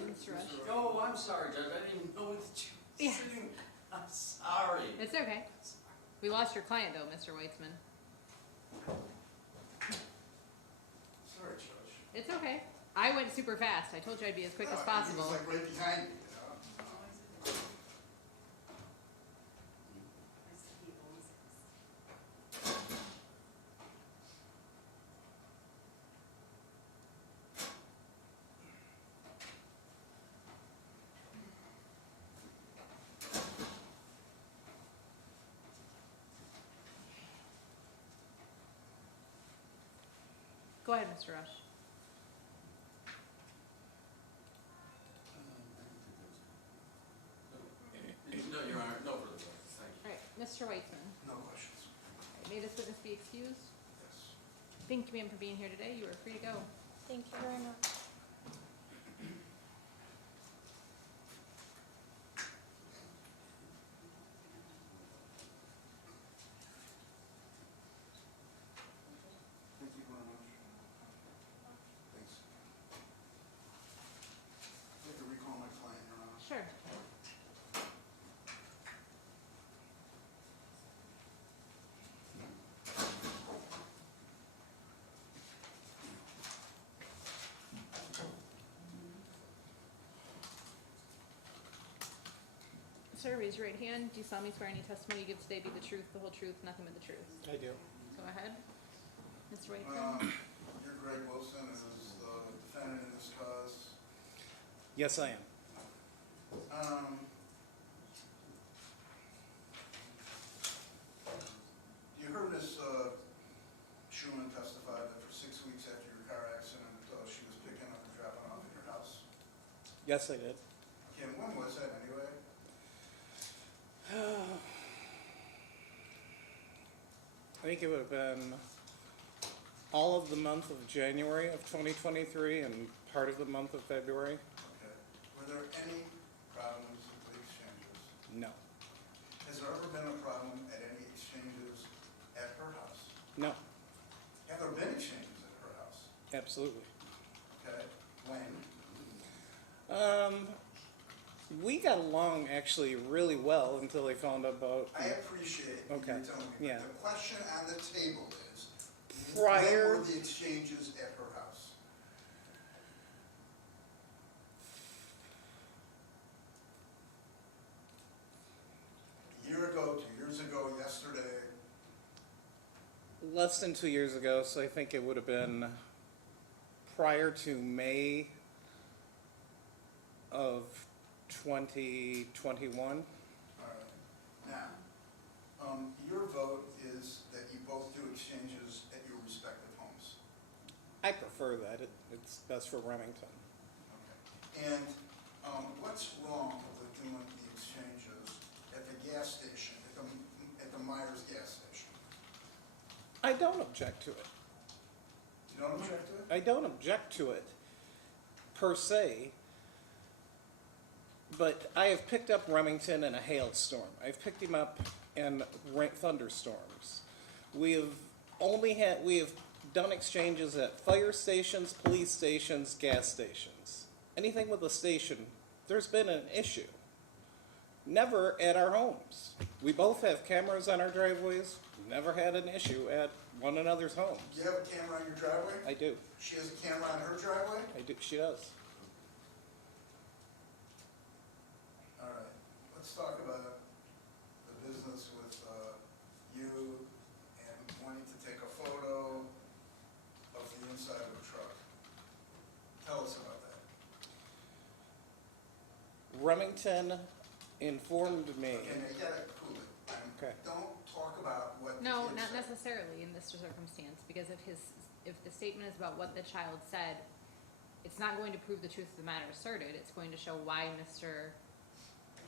ahead, Mr. Rush. Oh, I'm sorry, Judge, I didn't even know that you Yeah. were sitting, I'm sorry. It's okay. We lost your client though, Mr. Weitzman. Sorry, Judge. It's okay. I went super fast. I told you I'd be as quick as He possible. was like right behind me, you know? Go ahead, Mr. Rush. No, Your Honor, no further questions, thank you. All right, Mr. Weitzman. No questions. All right, may this witness be excused? Yes. Thank you, ma'am, for being here today. You are free to go. Thank you very much. Thank you very much. Thanks. I'd like to recall my client, Your Honor. Sure. Sir, raise your right hand. Do you solemnly swear any testimony you give today be the truth, the whole truth, nothing but the truth? I do. Go ahead. Mr. Weitzman. You're Greg Wilson, and is the defendant in this cause. Yes, I am. You heard Ms. Schuman testify that for 6 weeks after your car accident, she was picking up and dropping off at your house. Yes, I did. Okay, and when was that anyway? I think it would have been all of the month of January of 2023 and part of the month of February. Okay. Were there any problems with the exchanges? No. Has there ever been a problem at any exchanges at her house? No, Have there been exchanges at her house? absolutely. Okay. When? We got along actually really well until they found out about I appreciate what Okay, you're telling me, yeah. but the question on the table is, Prior- when were the exchanges at her house? A year ago, 2 years ago, yesterday? less than 2 years ago, so I think it would have been prior to May of 2021. All right. Now, your vote is that you both do exchanges at your respective homes. I prefer that. It's best for Remington. Okay. And what's wrong with doing the exchanges at the gas station, at the Myers gas station? I don't object to it. You don't object to it? I don't object to it per se, but I have picked up Remington in a hailstorm. I've picked him up in thunderstorms. We have done exchanges at fire stations, police stations, gas stations. Anything with a station, there's been an issue. Never at our homes. We both have cameras on our driveways. Never had an issue at one another's homes. Do you have a camera on your driveway? I do. She has a camera on her driveway? I do. She does. All right, let's talk about the business with you and wanting to take a photo of the inside of a truck. Tell us about that. Remington informed me. Okay, now you gotta cool it. Okay. Don't talk about what the No, kid not said. necessarily in this circumstance, because if the statement is about what the child said, it's not going to prove the truth of the matter asserted. It's going to show why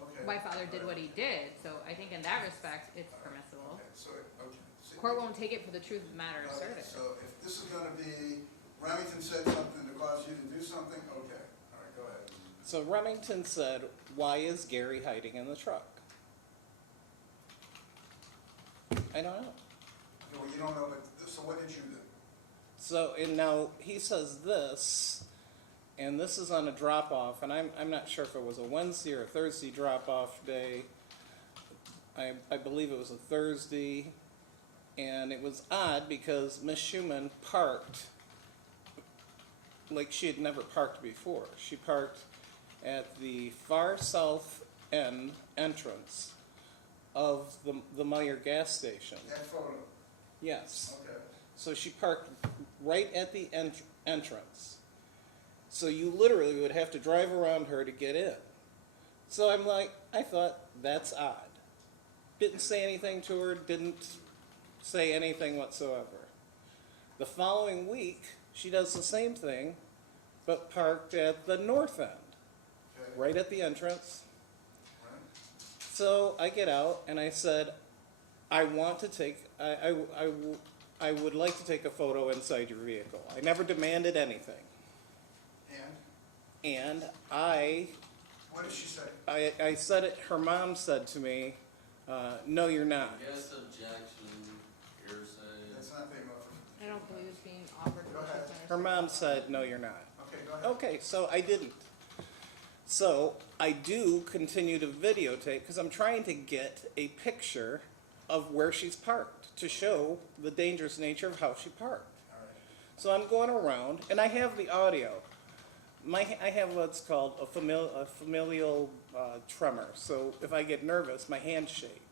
Okay, my father did all what right. he did. So I think in that respect, it's All right, permissible. Okay, so, okay. So- Court won't take it for the truth of the matter Okay, asserted. so if this is gonna be, Remington said something to cause you to do something, okay, all right, go ahead. So Remington said, "Why is Gary hiding in the truck?" I don't know. No, you don't know, but, so what did you do? So, and now he says this, and this is on a drop-off, and I'm not sure if it was a Wednesday or a Thursday drop-off day. I believe it was a Thursday, and it was odd because Miss Schumann parked like she had never parked before. She parked at the far south end entrance of the Meyer gas station. That photo, Yes. okay. So she parked right at the entrance. So you literally would have to drive around her to get in. So I thought, that's odd. Didn't say anything to her, didn't say anything whatsoever. The following week, she does the same thing, but parked at the north end, Okay. right at the entrance. Right. So I get out and I said, I want to take, I would like to take a photo inside your vehicle. I never demanded anything. And What did she say? I said it, her mom said to me, no, you're not. Guest objection, hearsay. That's not being offered. I don't believe it's being offered. Go ahead. Her mom said, no, you're not. Okay, go ahead. Okay, so I didn't. So I do continue to videotape because I'm trying to get a picture of where she's parked to show the dangerous nature of how she parked. All right. So I'm going around, and I have the audio. I have what's called a familial tremor. So if I get nervous, my hands shake.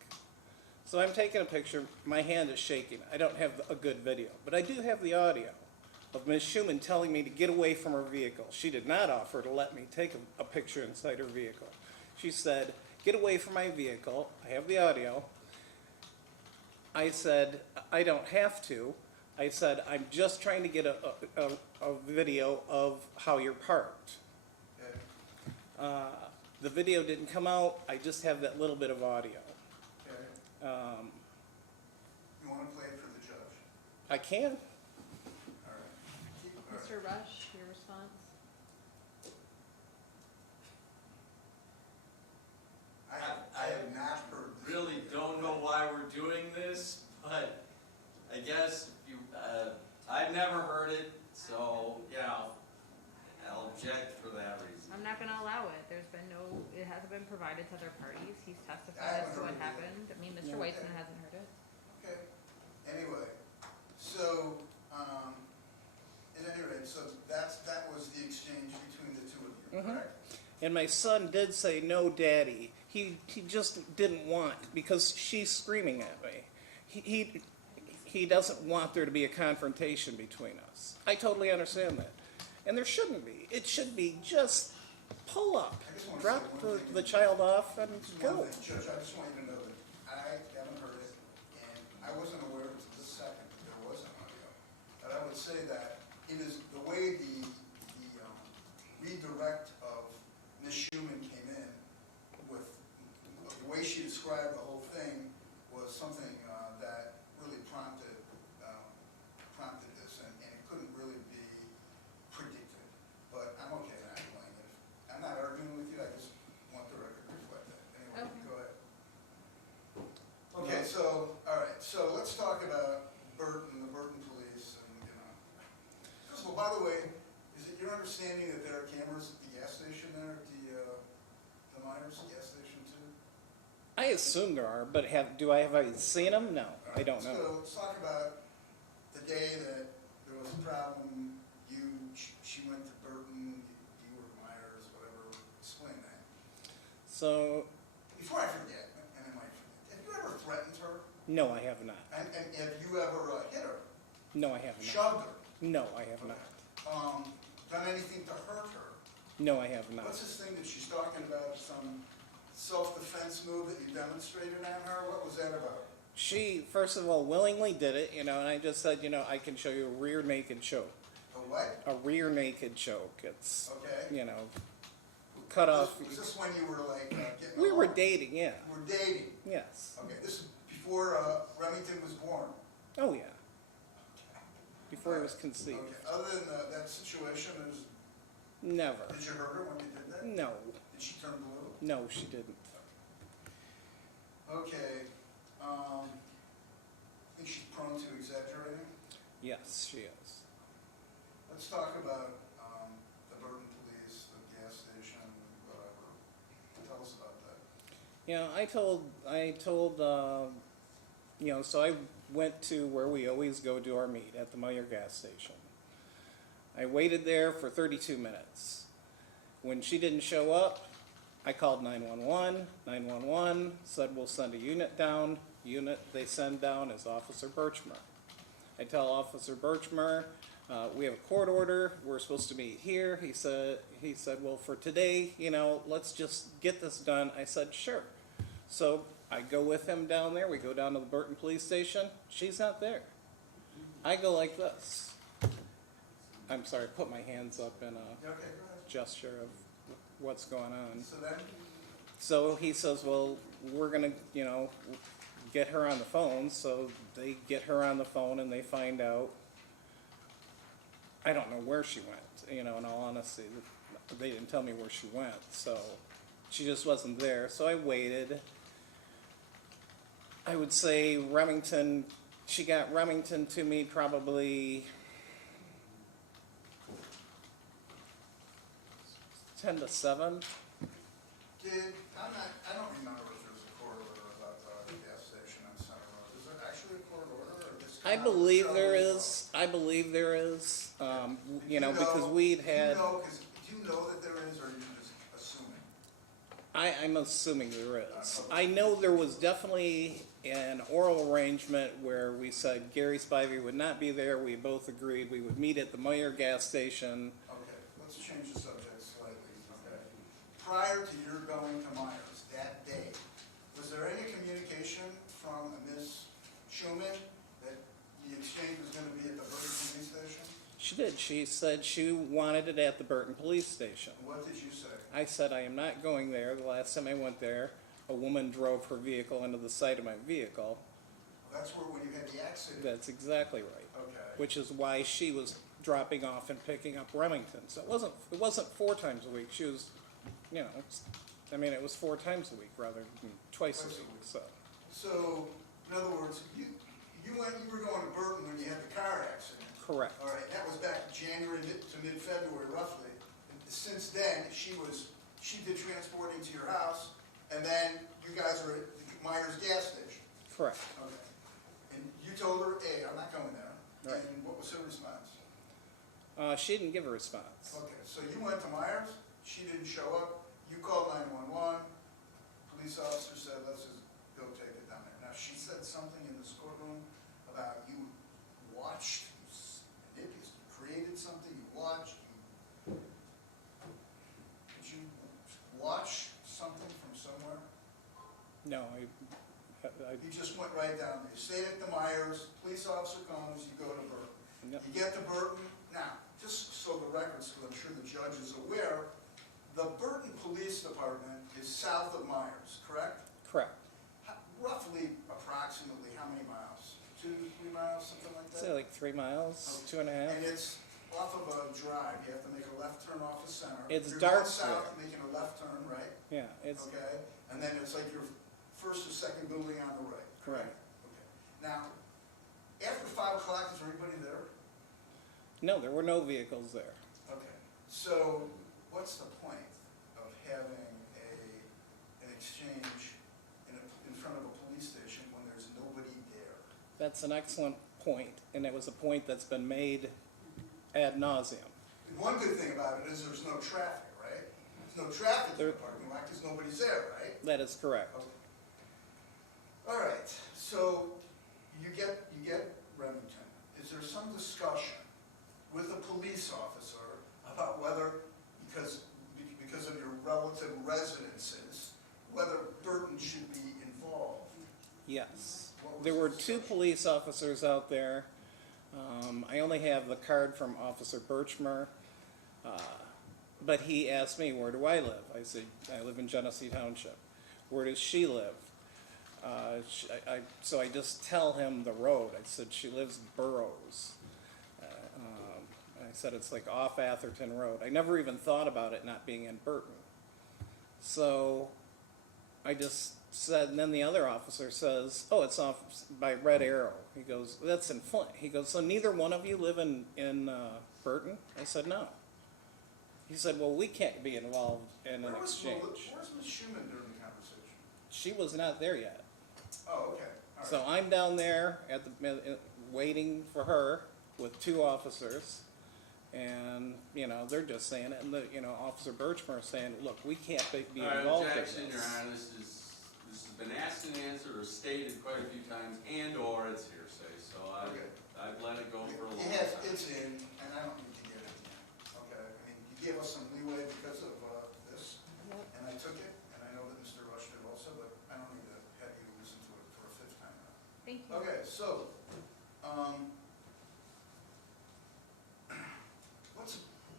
So I'm taking a picture, my hand is shaking. I don't have a good video, but I do have the audio of Ms. Schumann telling me to get away from her vehicle. She did not offer to let me take a picture inside her vehicle. She said, get away from my vehicle. I have the audio. I said, I don't have to. I said, I'm just trying to get a video of how you're parked. Okay. The video didn't come out. I just have that little bit of audio. Okay. You want to play it for the judge? I can. All right. All right. Mr. Rush, your response? I have not heard this. Really don't know why we're doing this, but I guess if you, I've never heard it, so, you know, I'll object for that reason. I'm not gonna allow it. There's been no, it hasn't been provided to other parties. He's I testified as haven't to what heard it either. happened. I mean, Mr. No. Weitzman hasn't heard it. Okay, anyway, so, at any rate, so that was the exchange between the two of you, Mhm. correct? And my son did say, no, Daddy. He just didn't want, because she's screaming at me. He doesn't want there to be a confrontation between us. I totally understand that. And there shouldn't be. It should be just pull up, I just wanna drop say one thing. the child off and Just go. one thing, Judge, I just want you to know that I haven't heard it, and I wasn't aware until this second that there was an audio. But I would say that it is, the way the redirect of Ms. Schumann came in with, the way she described the whole thing was something that really prompted this, and it couldn't really be predicted. But I'm okay with handling it. I'm not arguing with you, I just want the record to reflect that. Anyway, Okay. go ahead. Okay, so, all right, so let's talk about Burton, the Burton police, and, you know. First of all, by the way, is it your understanding that there are cameras at the gas station there, at the Myers gas station too? I assume there are, but do I have seen them? No, All I right, don't let's know. go- Let's talk about the day that there was a problem, she went to Burton, you were Myers, whatever, explain that. So, Before I forget, and I might forget, have you ever threatened her? no, I have not. And have you ever hit her, No, I have not. shoved her? No, I have not. Done anything to hurt her? No, I have not. What's this thing that she's talking about, some self-defense move that you demonstrated on her? What was that about? She, first of all, willingly did it, and I just said, I can show you a rear naked choke. A what? A rear naked choke. It's, Okay. cut off. Was this when you were like getting We were along? dating, yeah. You were dating? Yes. Okay, this is before Remington was born? Oh, yeah. Before it was conceived. Okay, other than that situation, Never. did you hurt her when you did that? No. Did she turn blue? No, she didn't. Okay, I think she's prone to exaggerating. Yes, she is. Let's talk about the Burton You know, I told, so I went to where we always go do our meet, at the Meyer gas station. I waited there for 32 minutes. When she didn't show up, I called 911. 911 said, we'll send a unit down. Unit they send down is Officer Birchmer. I tell Officer Birchmer, we have a court order, we're supposed to meet here. He said, well, for today, let's just get this done. I said, sure. So I go with him down there, we go down to the Burton Police Station, she's not there. I go like this. I'm sorry, put my hands up in a Okay, go ahead. gesture of what's going on. So then, So he says, well, we're gonna, get her on the phone, so they get her on the phone and they find out, I don't know where she went, in all honesty, they didn't tell me where she went, so she just wasn't there, so I waited. I would say Remington, she got Remington to me probably 10 to 7. I don't remember if there was a court order about the gas station on Center Road. Is there actually a court order or this? I believe there is. I believe there is. Because we'd had. Do you know that there is, or are you just assuming? I'm assuming there is. I know there was definitely an oral arrangement where we said Gary Spivey would not be there. We both agreed we would meet at the Meyer gas station. Okay, let's change the subject slightly, okay? Prior to your going to Myers that day, was there any communication from Ms. Schuman that the exchange was gonna be at the Burton Police Station? She did. She said she wanted it at the Burton Police Station. And what did you say? I said I am not going there. The last time I went there, a woman drove her vehicle into the side of my vehicle. That's where, when you had the accident? That's exactly right. Okay. Which is why she was dropping off and picking up Remington. So it wasn't 4 times a week. She was, it was 4 times a week rather than twice a week. So So, in other words, you were going to Burton when you had the car accident. correct. All right, that was back January to mid-February roughly. And since then, she did transporting to your house, and then you guys are at the Myers gas station. Correct. Okay. And you told her, hey, I'm not going there. Right. And what was her response? She didn't give a response. Okay, so you went to Myers, she didn't show up, you called 911, police officer said, let's just go take it down there. Now, she said something in this courtroom about you watched, you created something, you watched, did you watch something from somewhere? No, I You just went right down there, you stayed at the Myers, police officer comes, you go to Burton. Yep. You get to Burton, now, just so the records, because I'm sure the judge is aware, the Burton Police Department is south of Myers, correct? correct. Roughly, approximately, how many miles? 2, 3 miles, something like Say that? like 3 miles, 2.5. And it's off of a drive, you have to make a left turn off the center. It's You're dark going south, there. making a left turn, right? Yeah, it's Okay, and then it's like your first or second building on the right. correct. Okay. Now, after 5 o'clock, is there anybody there? No, there were no vehicles there. Okay, so what's the point of having an exchange in front of a police station when there's nobody there? That's an excellent point, and it was a point that's been made ad nauseum. And one good thing about it is there's no traffic, right? There's no traffic in the There- parking lot because nobody's there, right? That is correct. Okay. All right, so you get Remington. Is there some discussion with the police officer about whether, because of your relative residences, whether Burton should be involved? Yes. What was There the were 2 discussion? police officers out there. I only have the card from Officer Birchmer. But he asked me, where do I live? I said, I live in Genesee Township. Where does she live? So I just tell him the road. I said, she lives in Burroughs. I said, it's like off Atherton Road. I never even thought about it not being in Burton. So I just said, and then the other officer says, oh, it's off by Red Arrow. He goes, that's in Flint. He goes, so neither one of you live in Burton? I said, no. He said, well, we can't be involved in an exchange. Where's Ms. Schuman during the conversation? she was not there yet. Oh, okay, all right. So I'm down there at the, waiting for her with two officers. And, you know, they're just saying it, and the, you know, Officer Birchmer is saying, look, we can't be All right, involved in objection, Your this. Honor, this has been asked and answered or stated quite a few times, and/or it's hearsay, so Okay. I've let it go for a long Yes, time. it's in, and I don't need to get it in, okay? I mean, you gave us some leeway because of this, and I took it, and I know that Mr. Rush did also, but I don't need to have you listen to it for a fifth time now. Thank you. Okay, so,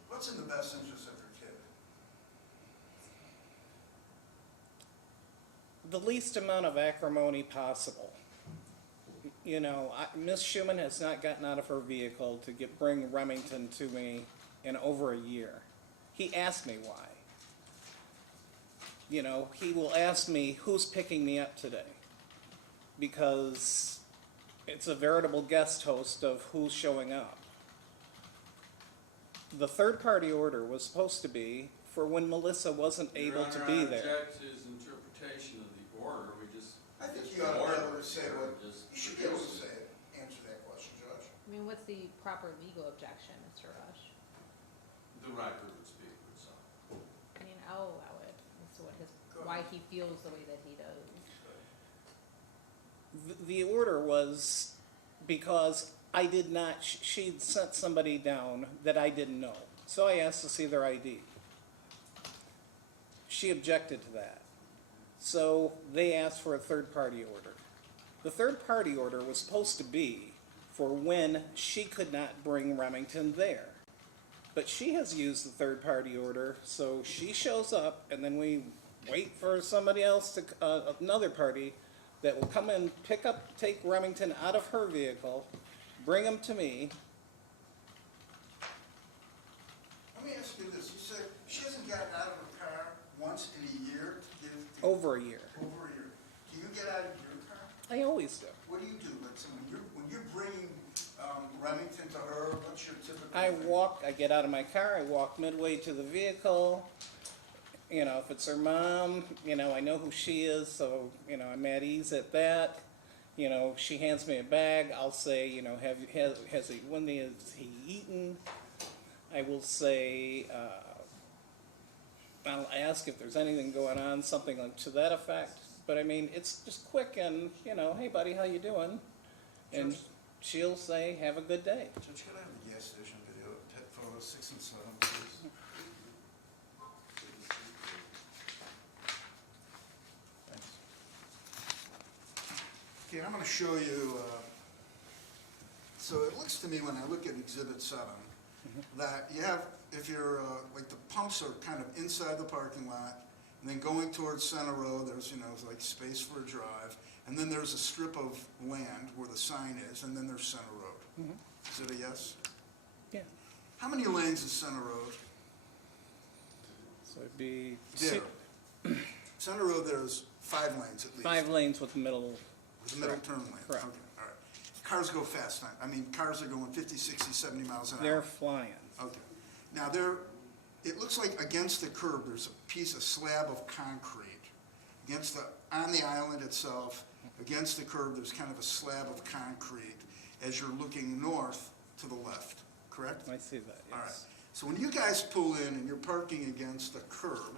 what's in the best interest of your kid? The least amount of acrimony possible. You know, Miss Schumann has not gotten out of her vehicle to bring Remington to me in over a year. He asked me why. You know, he will ask me, who's picking me up today? Because it's a veritable guest host of who's showing up. The third-party order was supposed to be for when Melissa wasn't able to be Your Honor, I there. object to his interpretation of the order, we just. I think just you ought to be ordered able to it say here, what, just you should be able to produce say it. it, answer that question, Judge. I mean, what's the proper legal objection, Mr. Rush? The record would speak for itself. I mean, I'll allow it as to what his, Go why ahead. he feels the way that he does. The order was because I did not, she'd sent somebody down that I didn't know. So I asked to see their ID. She objected to that. So they asked for a third-party order. The third-party order was supposed to be for when she could not bring Remington there. But she has used the third-party order, so she shows up, and then we wait for somebody else to, another party that will come and take Remington out of her vehicle, bring him to me. Let me ask you this, you said she hasn't gotten out of her car once in a year to give, Over a year. over a year. Do you get out of your car? I always do. What do you do? Like, so when you're bringing Remington to her, what's your typical I thing? walk, I get out of my car, I walk midway to the vehicle. You know, if it's her mom, you know, I know who she is, so, you know, I'm at ease at that. You know, she hands me a bag, I'll say, you know, has he, when has he eaten? I will say, I'll ask if there's anything going on, something like to that effect. But I mean, it's just quick and, you know, hey buddy, how you doing? And she'll say, have a good day. Judge, could I have the gas station video, pet photos 6 and 7, please? Thanks. Okay, I'm gonna show you, so it looks to me when I look at Exhibit 7, that you have, if you're, like the pumps are kind of inside the parking lot, and then going towards Center Road, there's, you know, like space for a drive, and then there's a strip of land where the sign is, and then there's Center Road. Is it a yes? Yeah. How many lanes is Center Road? So it'd be There. Center Road, there's 5 lanes at least. 5 lanes with the middle. With the middle turn lane. Correct. Okay, all right. Cars go fast, I mean, cars are going 50, 60, 70 miles an hour. They're flying. Okay. Now, it looks like against the curb, there's a piece of slab of concrete. On the island itself, against the curb, there's kind of a slab of concrete as you're looking north to the left, correct? I see that, All right. yes. So when you guys pull in and you're parking against the curb,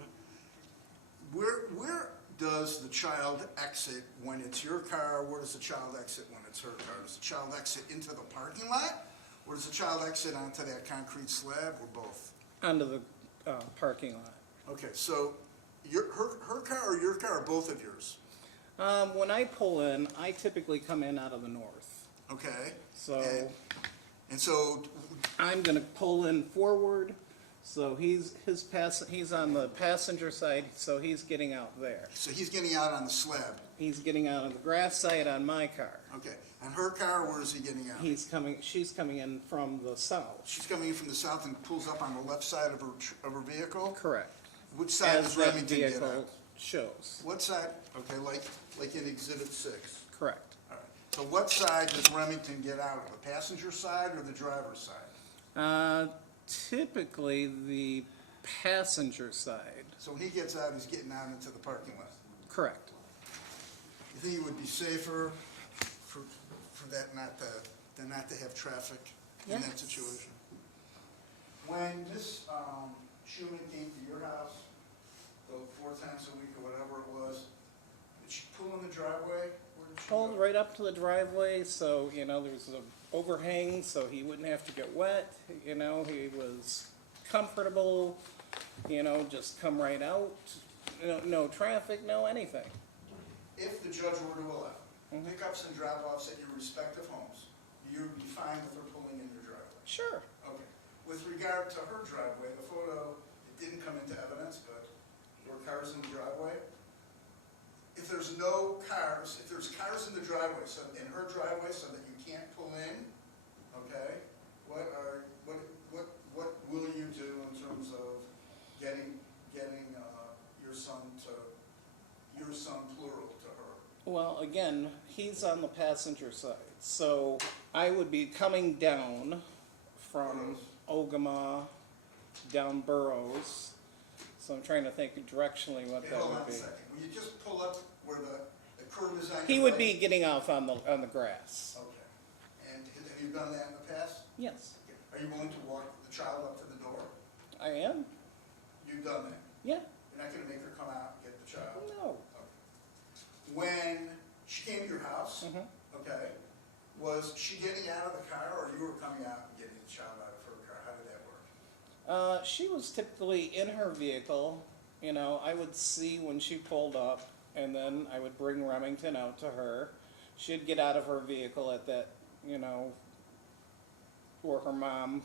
where does the child exit when it's your car? Where does the child exit when it's her car? Does the child exit into the parking lot? Or does the child exit onto that concrete slab, or both? Onto the parking lot. Okay, so her car or your car, or both of yours? When I pull in, I typically come in out of the north. Okay? So And so, I'm gonna pull in forward, so he's on the passenger side, so he's getting out there. so he's getting out on the slab. He's getting out on the grass side on my car. Okay. And her car, where is he getting out? She's coming in from the south. She's coming in from the south and pulls up on the left side of her vehicle? Correct. Which side As does that Remington get vehicle out? shows. What side? Okay, like in Exhibit 6. Correct. All right. So what side does Remington get out of? The passenger side or the driver's side? Typically the passenger side. So when he gets out, he's getting out into the parking lot. Correct. You think it would be safer for that than not to have traffic in that Yes. situation? When Miss Schuman came to your house, the 4 times a week or whatever it was, did she pull in the driveway? Where did she Pulled go? right up to the driveway, so, you know, there's an overhang, so he wouldn't have to get wet, you know, he was comfortable, you know, just come right out, no traffic, no anything. If the judge were to allow Mhm. pickups and drop-offs at your respective homes, you'd be fine with her pulling in your driveway? Sure. Okay. With regard to her driveway, the photo, it didn't come into evidence, but there were cars in the driveway. If there's no cars, if there's cars in the driveway, so in her driveway, so that you can't pull in, okay, what will you do in terms of getting your son plural to her? Well, again, he's on the passenger side, so I would be coming down from Ogama, down Burrows, so I'm trying to think directionally what Okay, that hold would on a be. second. Will you just pull up where the curb is on your He would right? be getting off on the grass. Okay. And have you done that in the past? Yes, Are you willing to walk the child up to the door? I am. You've done that. Yeah. You're not gonna make her come out and get the child? No. When she came to your house, Mhm. okay, was she getting out of the car or you were coming out and getting the child out of her car? How did that work? She was typically in her vehicle. You know, I would see when she pulled up, and then I would bring Remington out to her. She'd get out of her vehicle at that, you know, or her mom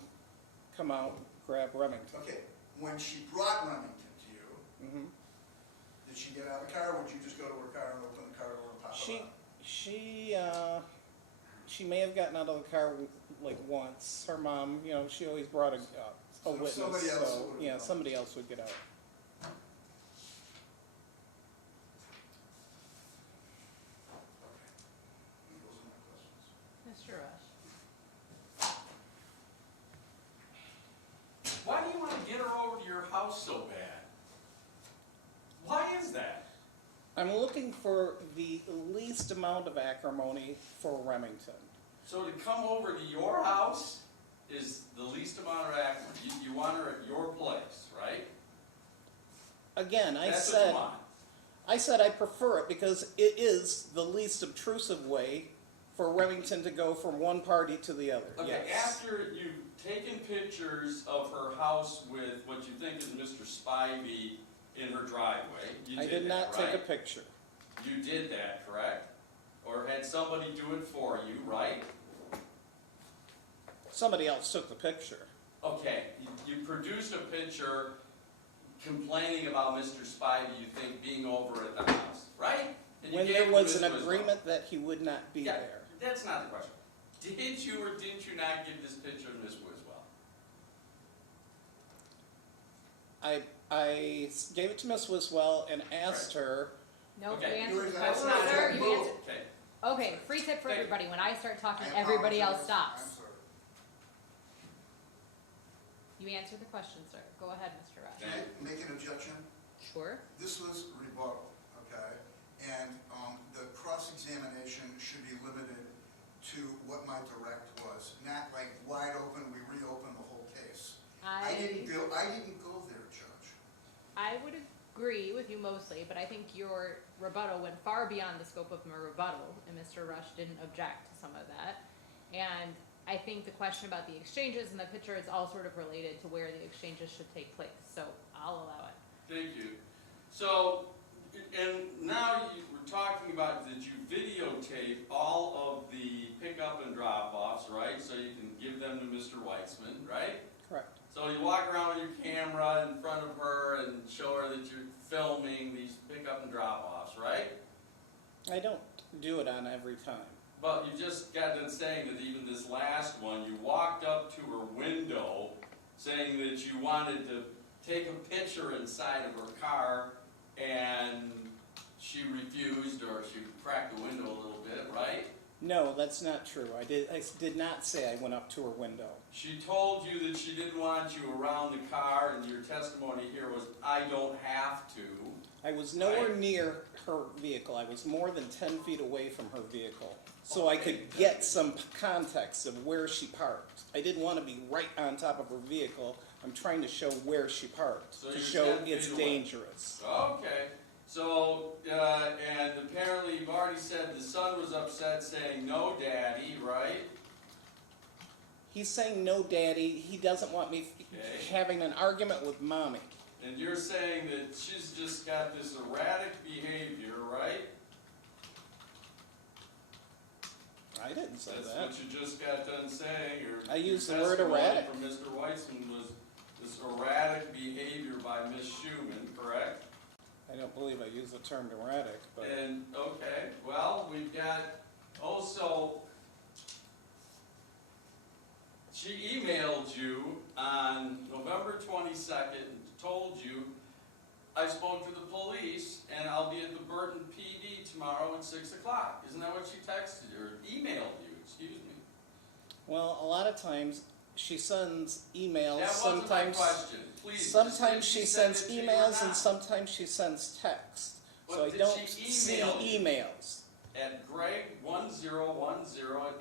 come out, grab Remington. Okay, when she brought Remington to you, Hmm. did she get out of the car or would you just go to her car and open the car door and pop her out? She may have gotten out of the car like once. Her mom, you know, she always brought a So witness, somebody else so would've yeah, gone. somebody else would get out. Okay. Those are my questions. Mr. Rush. Why do you want to get her over to your house so bad? Why is that? I'm looking for the least amount of acrimony for Remington. So to come over to your house is the least amount of acrimony. You want her at your place, right? Again, That's what you want. I said I prefer it because it is the least obtrusive way for Remington to go from one party to the other. Okay, Yes. after you've taken pictures of her house with what you think is Mr. Spivey in her driveway, you I did did not that, take a right? picture. You did that, correct? Or had somebody do it for you, right? Somebody else took the picture. Okay, you produced a picture complaining about Mr. Spivey, you think, being over at the house, right? And you When gave there it to was Ms. an Wiswell. agreement that he would not be Yeah, there. that's not the question. Did you or didn't you not give this picture to Ms. Wiswell? I gave it to Miss Wiswell and asked her, No, Okay. you answered the That's question, not sir. it. You Move. answered. Okay, Okay, free tip for Thank you. everybody. When I start talking, I everybody else apologize. stops. I'm sorry. You answered the question, sir. Go ahead, Mr. Rush. Okay. Make an objection. Sure. This was rebuttal, okay? And the cross-examination should be limited to what my direct was, not like wide open, we reopen the whole case. I didn't go there, Judge. I would agree with you mostly, but I think your rebuttal went far beyond the scope of my rebuttal, and Mr. Rush didn't object to some of that. And I think the question about the exchanges and the picture is all sort of related to where the exchanges should take place, so I'll allow it. thank you. So, and now we're talking about, did you videotape all of the pickup and drop-offs, right? So you can give them to Mr. Weitzman, right? correct. So you walk around with your camera in front of her and show her that you're filming these pickup and drop-offs, right? I don't do it on every time. But you just got done saying that even this last one, you walked up to her window saying that you wanted to take a picture inside of her car and she refused, or she cracked the window a little bit, right? No, that's not true. I did not say I went up to her window. She told you that she didn't want you around the car, and your testimony here was, I don't have to. I was nowhere Right. near her vehicle. I was more than 10 feet away from her vehicle. So I could get some context of where she parked. I didn't want to be right on top of her vehicle. I'm trying to show where she parked, So to you're show 10 feet it's away. dangerous. Okay, so, and apparently you've already said the son was upset saying, "No, Daddy," right? He's saying, no, Daddy, he doesn't want me Okay. having an argument with Mommy. And you're saying that she's just got this erratic behavior, right? I didn't say That's that. what you just got done saying, or I used the your word testimony erratic. from Mr. Weitzman was this erratic behavior by Miss Schumann, correct? I don't believe I used the term erratic, but And, okay, well, we've got also, she emailed you on November 22nd and told you, "I spoke to the police and I'll be at the Burton PD tomorrow at 6 o'clock." Isn't that what she texted or emailed you, excuse me? well, a lot of times she sends emails. That wasn't my Sometimes, question, please. just sometimes did she send sends it to you or emails and not? sometimes she sends text. So But I did don't she see email you? emails. At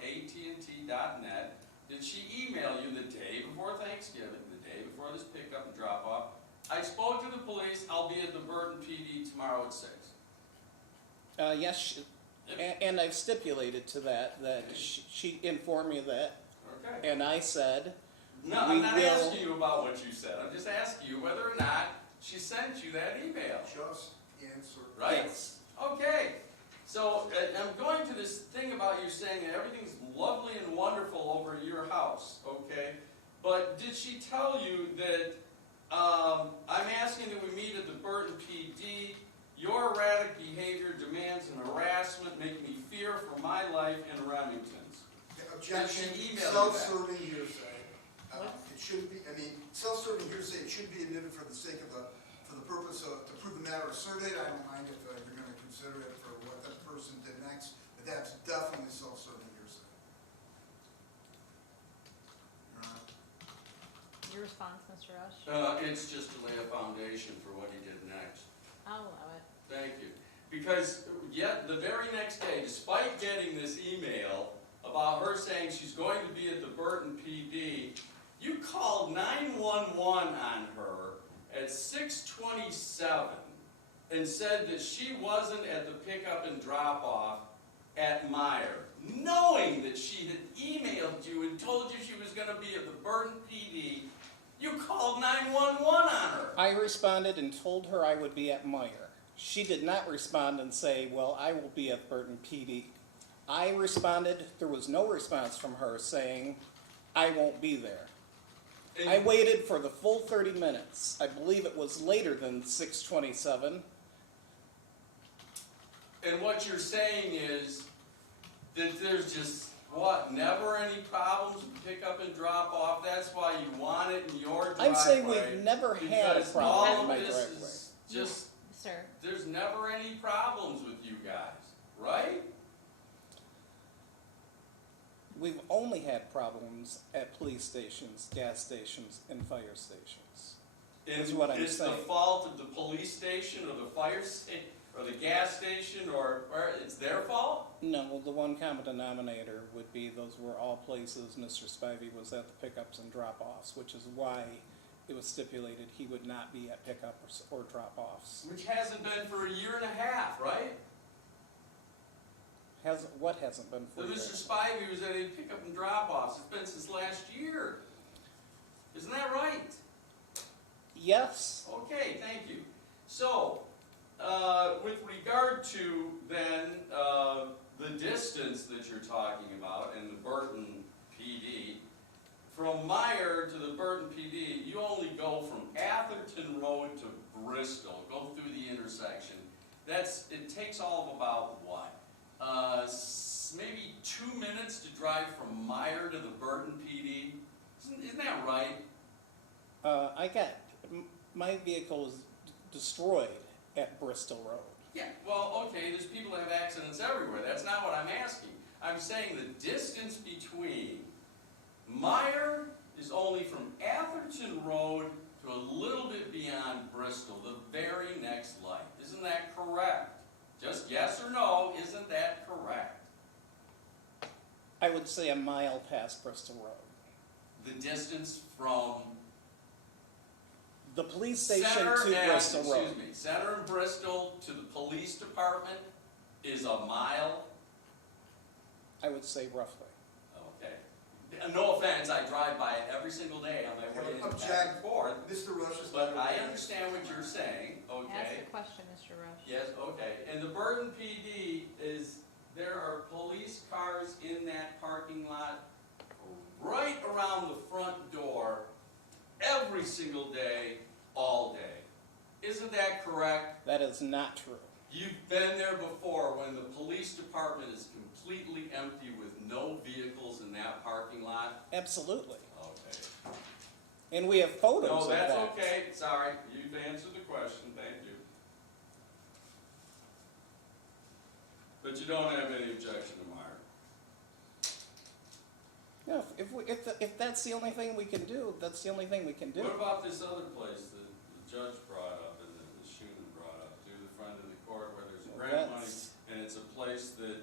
greg1010@AT&T.net, did she email you the day before Thanksgiving, the day before this pickup and drop off? "I spoke to the police, I'll be at the Burton PD tomorrow at 6. Yes, and I've stipulated to that she informed me of that, Okay. and I said, No, we I'm not will- asking you about what you said, I'm just asking you whether or not she sent you that email. Just answer. Right? Yes. Okay, so I'm going to this thing about you saying that everything's lovely and wonderful over at your house, okay? But did she tell you that, I'm asking that we meet at the Burton PD, your erratic behavior demands an harassment, making me fear for my life in Remington's? Objection, Did she email you self-serving hearsay. What? It should be, I mean, self-serving hearsay, it should be admitted for the sake of for the purpose of, to prove the matter asserted. I don't mind if you're gonna consider it for what that person did next, but that's definitely self-serving hearsay. Your Honor. Your response, Mr. Rush? It's just to lay a foundation for what he did next. I'll allow it. Thank you. Because yet the very next day, despite getting this email about her saying she's going to be at the Burton PD, you called 911 on her at 6:27 and said that she wasn't at the pickup and drop off at Meyer, knowing that she had emailed you and told you she was going to be at the Burton PD. You called 911 on her. I responded and told her I would be at Meyer. She did not respond and say, well, I will be at Burton PD. I responded, there was no response from her saying, I won't be there. And- I waited for the full 30 minutes. I believe it was later than 6:27. And what you're saying is that there's just, what, never any problems with pick up and drop off? That's why you want it in your driveway? I'm saying we've never had a because problem all in my of this driveway. is just, Sir, there's never any problems with you guys, right? We've only had problems at police stations, gas stations, and fire stations. And That's what I'm it's the saying. fault of the police station or the fire station or the gas station or it's their fault? No, the one common denominator would be those were all places Mr. Spivey was at the pickups and drop-offs, which is why it was stipulated he would not be at pickups or drop-offs. Which hasn't been for a year and a half, right? What hasn't been for The Mr. years? Spivey was at a pickup and drop-offs. It's been since last year. Isn't that right? Yes, Okay, thank you. So, with regard to then, the distance that you're talking about in the Burton PD, from Meyer to the Burton PD, you only go from Atherton Road to Bristol, go through the intersection. It takes all of about what? Maybe 2 minutes to drive from Meyer to the Burton PD? Isn't that right? my vehicle was destroyed at Bristol Road. Yeah, well, okay, there's people that have accidents everywhere. That's not what I'm asking. I'm saying the distance between Meyer is only from Atherton Road to a little bit beyond Bristol, the very next light. Isn't correct? Just yes or no, isn't that correct? I would say a mile past Bristol Road. The distance from The police station Center to and, Bristol Road. excuse me, Center and Bristol to the police department is a mile? I would say roughly. Okay. No offense, I drive by it every single day on my way in back and forth. Mr. Rush is. But I understand what you're saying, Ask okay? the question, Mr. Rush. Yes, okay. And the Bergen PD is, there are police cars in that parking lot right around the front door every single day, all day. Isn't that correct? That is not true. You've been there before when the police department is completely empty with no vehicles in that parking lot? Absolutely. Okay. And we have photos No, of that's that. okay, sorry, you've answered the question, thank you. But you don't have any objection to Mark? No, if that's the only thing we can do, that's the only thing we can do. What about this other place that the judge brought up and that Ms. Schuman brought up, to the front of the court where there's grant money, That's- and it's a place that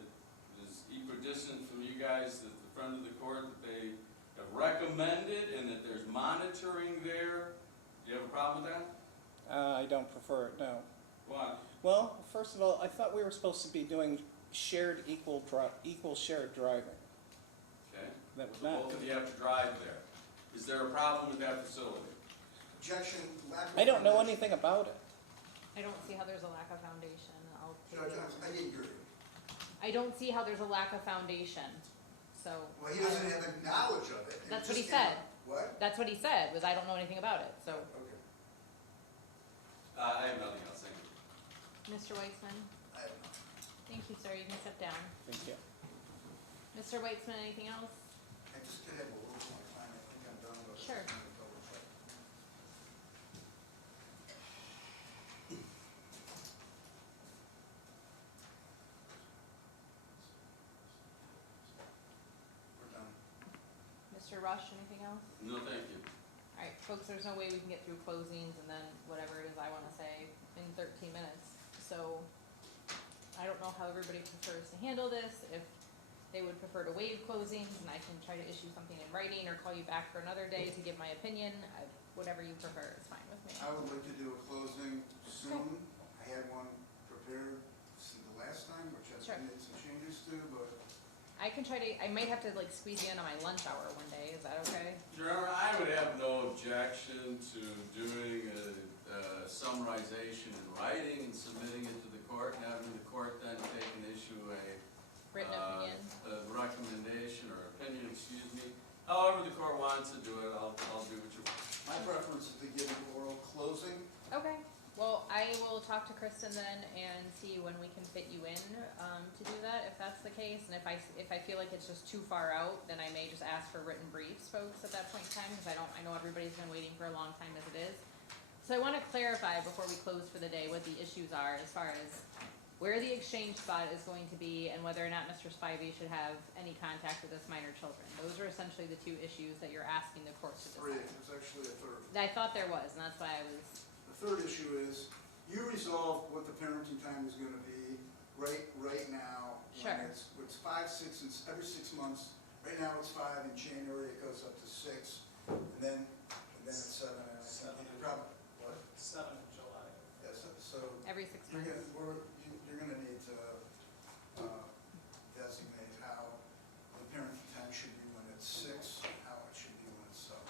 is equidistant from you guys, that the front of the court that they have recommended and that there's monitoring there? Do you have a problem with that? I don't prefer it, no. Why? Well, first of all, I thought we were supposed to be doing shared equal shared driving. Okay. That would So not. both of you have to drive there. Is there a problem with that facility? Objection, lack of. I don't know foundation. anything about it. I don't see how there's a lack of foundation. Judge, I didn't hear you. I don't see how there's a lack of foundation, so. Well, he doesn't have the knowledge of it. It That's what he just came said. up. What? That's what he said, was I don't know anything about it, so. Okay. I have nothing else, thank you. Mr. Weitzman, I have none. thank you, sir, you can step down. Thank you. Mr. Weitzman, anything else? I just did have a little more time. I think I'm done, but. Sure. I'm gonna double check. We're done. Mr. Rush, anything else? No, thank you. Alright, folks, there's no way we can get through closings and then whatever it is I wanna say in 13 minutes. So, I don't know how everybody prefers to handle this, if they would prefer to waive closings and I can try to issue something in writing or call you back for another day to give my opinion, whatever you prefer is fine with me. I would like to do a closing soon. I had one prepared since the last time, which Sure. I've made some changes to, but I can try to, I might have to like squeeze you in on my lunch hour one day, is that okay? Your Honor, I would have no objection to doing a summarization in writing and submitting it to the court, and having the court then take and issue Written opinion. a recommendation or opinion, excuse me. However the court wants to do it, I'll do what you want. my preference is to give an oral closing. Okay, well, I will talk to Kristen then and see when we can fit you in, to do that, if that's the case. And if I feel like it's just too far out, then I may just ask for written briefs, folks, at that point in time, because I know everybody's been waiting for a long time as it is. So I wanna clarify before we close for the day what the issues are as far as where the exchange spot is going to be and whether or not Mr. Spivey should have any contact with his minor children. Those are essentially the two issues that you're asking the court to Three, decide. there's actually a third. I thought there was, and that's why I was, The third issue is, you resolve what the parenting time is gonna be right now. Sure. When it's 5, 6, and every 6 months. Right now it's 5, in January it goes up to 6, and then it's 7, and I think you probably, what? 7 in July. Yes, so every 6 you're months. you're gonna need to designate how the parenting time should be when it's 6, how it should be when it's 7.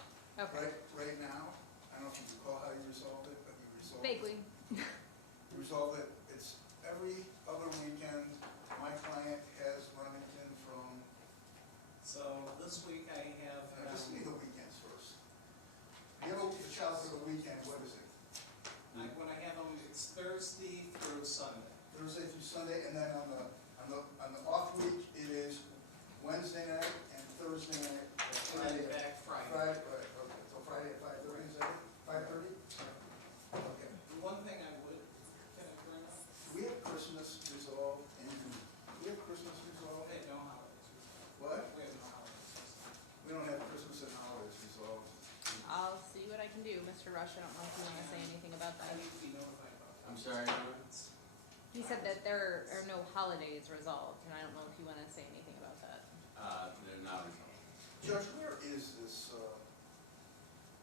Okay, Right now, I don't know if you recall how you resolved it, but you resolved it. vaguely. You resolved it, it's every other weekend, my client has Remington from, So this week I have, just give me the weekends first. You have a child for the weekend, what is it? when I have them, it's Thursday through Sunday. Thursday through Sunday, and then on the off week, it is Wednesday night and Thursday night. Friday back Friday. Friday, right, okay, so Friday at 5:30, is that it? 5:30? Okay. The one thing I would, can I bring up? Do we have Christmas resolved in, do we have Christmas resolved? We have no holidays. What? We have no holidays. We don't have Christmas and holidays resolved. I'll see what I can do, Mr. Rush, I don't know if you wanna say anything about I that. need to be notified about that. I'm sorry, He said that there are no holidays resolved, and I don't know if you want to say anything about that. They're not resolved. Judge, where is this,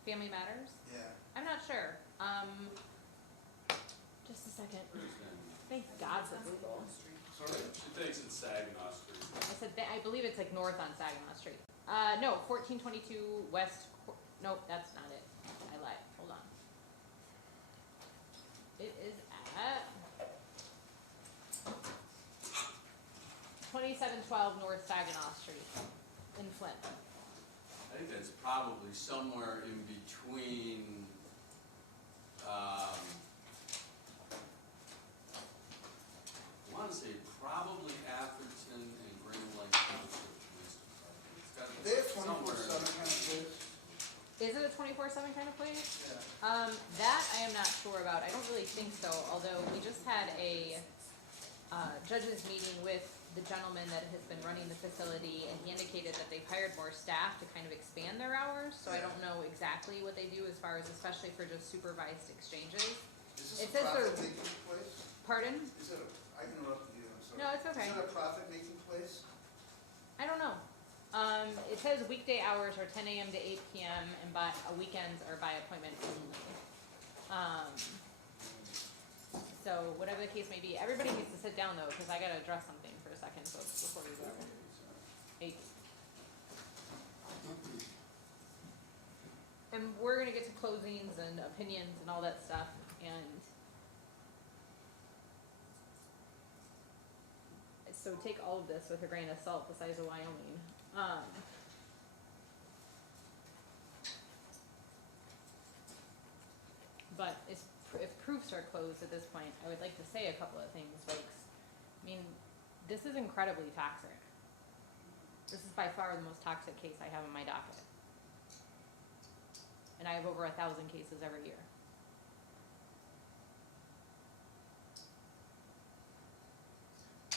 Family Matters? yeah, I'm not sure. Just a second. Thank God for Google. sorry? She thinks it's Saginaw Street. I said I believe it's like north on Saginaw Street. No, 1422 West. Nope, that's not it. I lied. Hold on. It is at 2712 North Saginaw Street in Flint. I think that's probably somewhere in between, I want to say probably Atherton and Grand Lake Township Police Department. It's gotta be They have somewhere. 24/7 kind of place? Is it a 24/7 kind of place? Yeah. That I am not sure about. I don't really think so, although we just had a judges meeting with the gentleman that has been running the facility, and he indicated that they've hired more staff to kind of expand their hours, so I don't know exactly what they do as far as, especially for just supervised exchanges. Is It this says a they're- profit-making place? Pardon? Is it a, I interrupted you, I'm sorry. No, it's okay. Is it a profit-making place? I don't know. It says weekday hours are 10 a.m. to 8 p.m. and by weekends are by appointment only. So whatever the case may be, everybody needs to sit down though, because I gotta address something for a second, so before we go. Hey. And we're gonna get to closings and opinions and all that stuff, and so take all of this with a grain of salt the size of Wyoming. But if proofs are closed at this point, I would like to say a couple of things, folks. I mean, this is incredibly toxic. This is by far the most toxic case I have on my docket. And I have over 1,000 cases every year.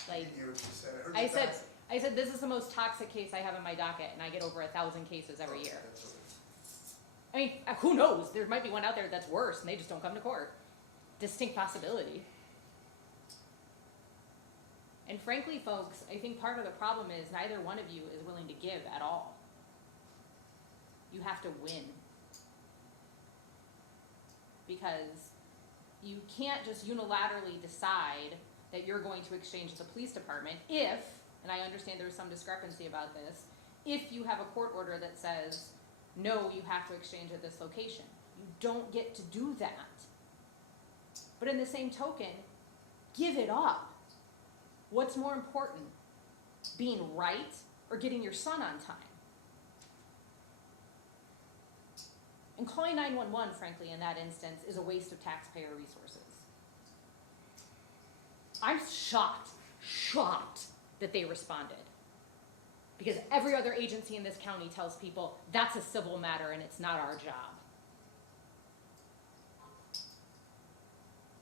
I Like, didn't hear what you said. heard I the said, fact- I said this is the most toxic case I have on my docket, and I get over 1,000 cases every year. That's okay. I mean, who knows? There might be one out there that's worse, and they just don't come to court. Distinct possibility. And frankly, folks, I think part of the problem is neither one of you is willing to give at all. You have to win. Because you can't just unilaterally decide that you're going to exchange with the police department if, and I understand there's some discrepancy about this, if you have a court order that says, no, you have to exchange at this location. You don't get to do that. But in the same token, give it up. What's more important, being right or getting your son on time? And calling 911, frankly, in that instance, is a waste of taxpayer resources. I'm shocked that they responded. Because every other agency in this county tells people that's a civil matter and it's not our job.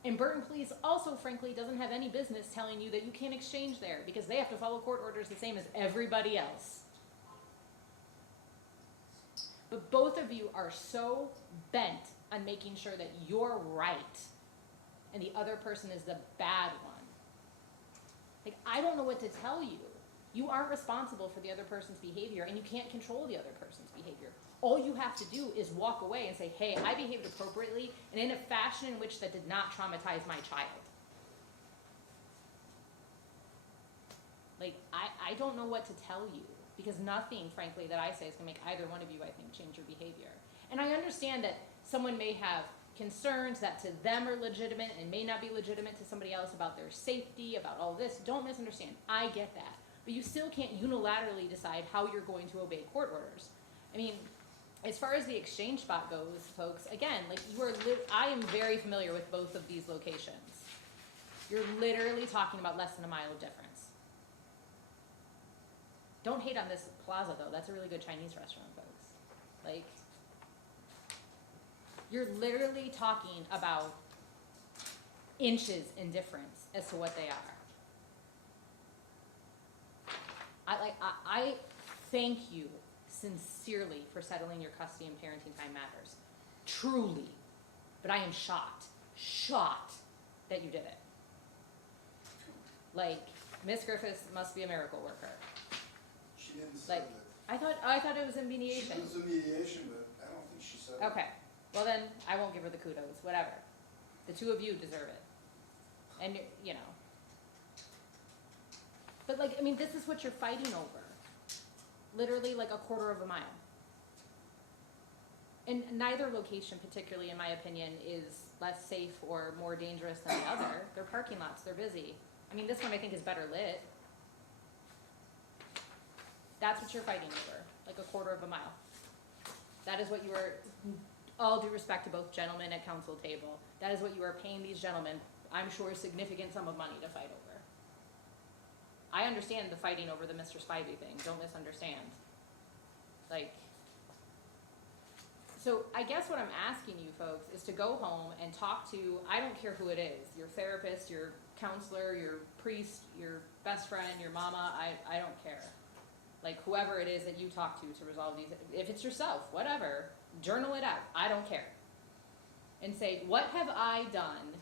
And Burton Police also, frankly, doesn't have any business telling you that you can't exchange there because they have to follow court orders the same as everybody else. But both of you are so bent on making sure that you're right and the other person is the bad one. Like, I don't know what to tell you. You aren't responsible for the other person's behavior, and you can't control the other person's behavior. All you have to do is walk away and say, hey, I behaved appropriately and in a fashion in which that did not traumatize my child. Like, I don't know what to tell you, because nothing, frankly, that I say is going to make either one of you, I think, change your behavior. And I understand that someone may have concerns that to them are legitimate and may not be legitimate to somebody else about their safety, about all this. Don't misunderstand. I get that. But you still can't unilaterally decide how you're going to obey court orders. I mean, as far as the exchange spot goes, folks, again, like I am very familiar with both of these locations. You're literally talking about less than a mile of difference. Don't hate on this plaza though. That's a really good Chinese restaurant, folks. Like, you're literally talking about inches in difference as to what they are. I thank you sincerely for settling your custody and parenting time matters. Truly. But I am shocked that you did it. like, Miss Griffiths must be a miracle worker. She didn't say Like, that. I thought it was in She mediation. was in mediation, but I don't think she said that. Okay, well then, I won't give her the kudos, whatever. The two of you deserve it. And, you know. But like, I mean, this is what you're fighting over. Literally like a quarter of a mile. And neither location particularly, in my opinion, is less safe or more dangerous than the other. They're parking lots, they're busy. I mean, this one I think is better lit. That's what you're fighting over, like a quarter of a mile. That is what you are, all due respect to both gentlemen at council table, that is what you are paying these gentlemen, I'm sure, a significant sum of money to fight over. I understand the fighting over the Mr. Spivey thing, don't misunderstand. Like, so I guess what I'm asking you folks is to go home and talk to, I don't care who it is, your therapist, your counselor, your priest, your best friend, your mama, I don't care. Like whoever it is that you talk to resolve these, if it's yourself, whatever, journal it out, I don't care. And say, what have I done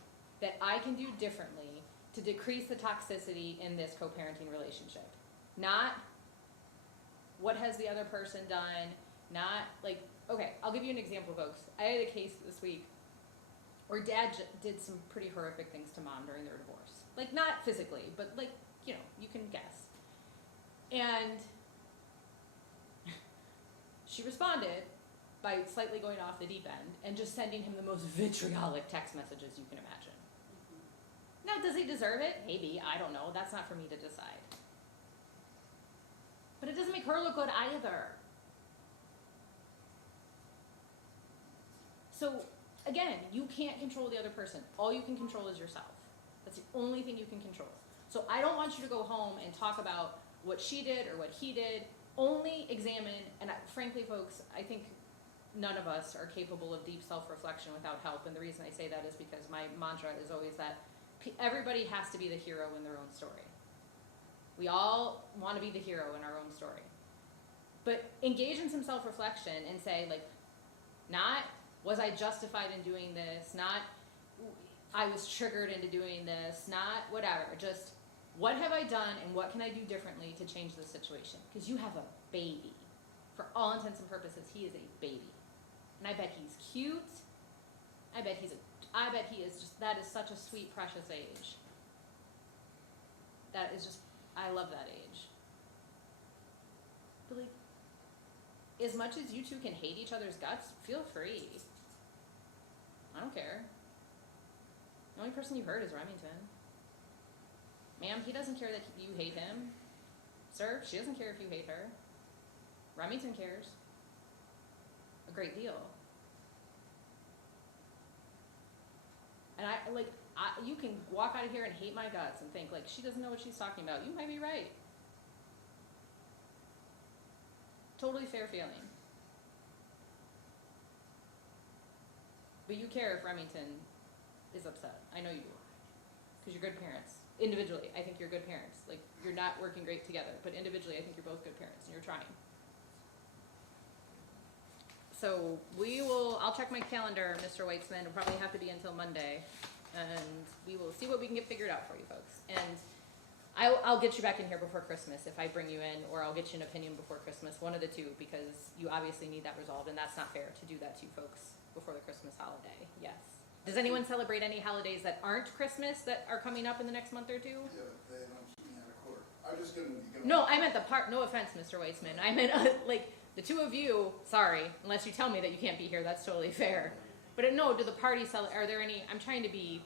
that I can do differently to decrease the toxicity in this co-parenting relationship? Not what has the other person done, not like, okay, I'll give you an example, folks. I had a case this week where dad did some pretty horrific things to mom during their divorce. Like, not physically, but like, you know, you can guess. And she responded by slightly going off the deep end and just sending him the most vitriolic text messages you can imagine. Now, does he deserve it? Maybe, I don't know. That's not for me to decide. But it doesn't make her look good either. So, again, you can't control the other person. All you can control is yourself. That's the only thing you can control. So I don't want you to go home and talk about what she did or what he did. Only examine, and frankly, folks, I think none of us are capable of deep self-reflection without help. And the reason I say that is because my mantra is always that everybody has to be the hero in their own story. We all want to be the hero in our own story. But engage in some self-reflection and say, like, not, was I justified in doing this? Not, I was triggered into doing this. Not whatever. Just, what have I done and what can I do differently to change the situation? Because you have a baby. For all intents and purposes, he is a baby. And I bet he's cute. I bet he is just, that is such a sweet, precious age. That is just, I love that age. But like, as much as you two can hate each other's guts, feel free. I don't care. The only person you hurt is Remington. Ma'am, he doesn't care that you hate him. Sir, she doesn't care if you hate her. Remington cares. A great deal. And you can walk out of here and hate my guts and think, like, she doesn't know what she's talking about. You might be right. Totally fair feeling. But you care if Remington is upset. I know you do. Because you're good parents. Individually, I think you're good parents. Like, you're not working great together, but individually, I think you're both good parents, and you're trying. So I'll check my calendar, Mr. Weitzman. It'll probably have to be until Monday. And we will see what we can get figured out for you folks. And I'll get you back in here before Christmas if I bring you in, or I'll get you an opinion before Christmas, one of the two, because you obviously need that resolved, and that's not fair to do that to you folks before the Christmas holiday. Yes. Does anyone celebrate any holidays that aren't Christmas that are coming up in the next month or two? Yeah, but they don't keep me out of court. I'm just gonna be. No, I meant the part, no offense, Mr. Weitzman. I meant, like, the two of you, sorry, unless you tell me that you can't be here, that's totally fair. But no, do the parties, are there any, I'm trying to be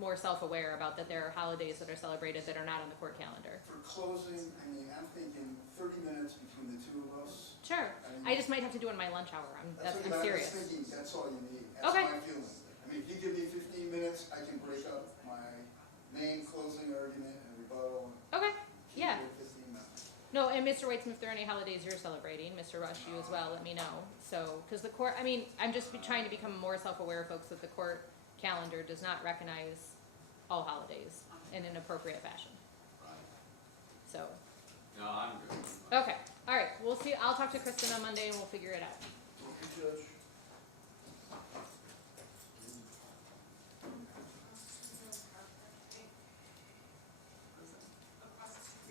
more self-aware about that there are holidays that are celebrated that are not on the court calendar. For closing, I mean, I'm thinking 30 minutes between the two of us. Sure. I just might have to do it in my lunch hour. I'm what serious. I'm just thinking, that's all you need. That's Okay. my feeling. I mean, if you give me 15 minutes, I can break up my main closing argument and rebuttal. Okay, Keep yeah. it at 15 minutes. No, and Mr. Weitzman, if there are any holidays you're celebrating, Mr. Rush, you as well, let me know. So, because the court, I mean, I'm just trying to become more self-aware, folks, that the court calendar does not recognize all holidays in an appropriate fashion. So, No, I'm good. okay, all right, we'll see. I'll talk to Kristen on Monday and we'll figure it out. Thank you, Judge.